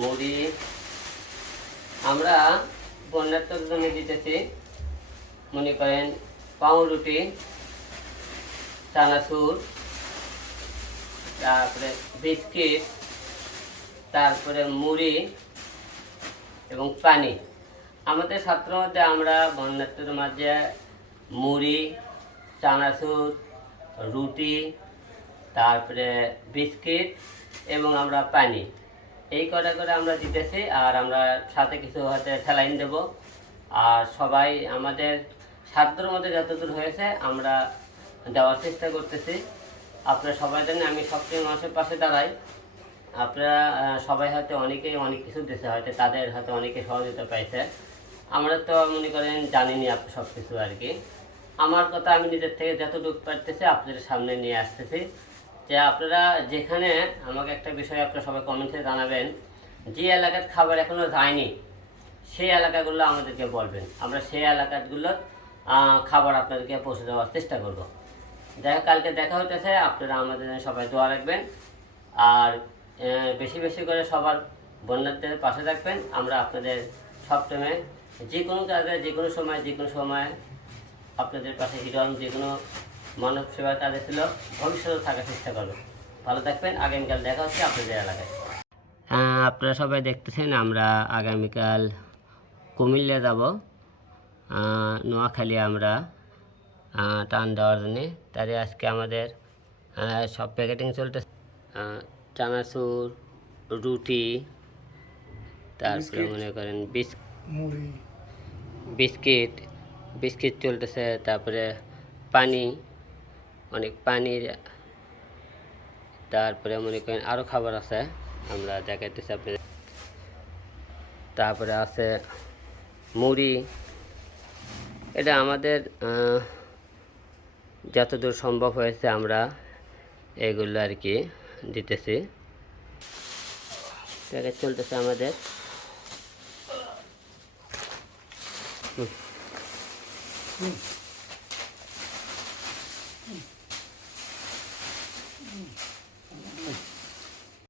মুড়ি। আমরা বন্যাত্মক জন্য দিতেছি মনে করেন পাউরুটি, চানাচুর, তারপরে বিস্কিট, তারপরে মুড়ি এবং পানি আমাদের ছাত্র মধ্যে আমরা বন্যাত্মের মাঝে মুড়ি, চানাচুর, রুটি, তারপরে বিস্কিট এবং আমরা পানি। এই কটা করে আমরা দিতেছি আর আমরা সাথে কিছু হয়তো স্যালাইন দেব। আর সবাই আমাদের সাধ্যর মধ্যে যতদূর হয়েছে আমরা দেওয়ার চেষ্টা করতেছি। আপনারা সবাই জানেন আমি সবচেয়ে মানুষের পাশে দাঁড়াই। আপনারা সবাই হয়তো অনেকেই অনেক কিছু দিতে হয়তো তাদের হয়তো অনেকে সহযোগিতা পাইছে। আমরা তো মনে করেন জানিনি আপনি সব কিছু আর কি। আমার কথা আমি নিজের থেকে যতটুকু পারতেছি আপনাদের সামনে নিয়ে আসতেছি। যে আপনারা যেখানে, আমাকে একটা বিষয় আপনারা সবাই কমেন্টে জানাবেন। যে এলাকার খাবার এখনও যায়নি, সেই এলাকাগুলো আমাদেরকে বলবেন। আমরা সেই এলাকাগুলোর খাবার আপনাদেরকে পৌঁছে দেওয়ার চেষ্টা করব। দেখা কালকে দেখা হইতেছে, আপনারা আমাদের সবাই দোয়া রাখবেন। আর বেশি বেশি করে সবার বন্যার্থীদের পাশে থাকবেন। আমরা আপনাদের সব টাইমে যে কোনো কাজে যে কোনো সময়, যে কোনো সময় আপনাদের পাশে হিরণ যে কোনো মানব সেবার কাজে ছিল ভবিষ্যতে থাকার চেষ্টা করব। ভালো থাকবেন আগামীকাল দেখা হচ্ছে আপনাদের এলাকায়। হ্যাঁ আপনারা সবাই দেখতেছেন আমরা আগামীকাল কুমিল্লা যাব। নোয়াখালী আমরা টান দেওয়ার জন্যে। তাই আজকে আমাদের সব প্যাকেটিং চলতেছে। চানাচুর রুটি তারপরে মনে করেন বিস্কিট বিস্কিট চলতেছে, তারপরে পানি, অনেক পানির, তারপরে মনে করেন আরও খাবার আছে, আমরা দেখাইতেছি আপনাদের। তারপরে আছে মুড়ি। এটা আমাদের যতদূর সম্ভব হয়েছে আমরা এগুলো আর কি দিতেছি। চলতেছে আমাদের। হুম Mm.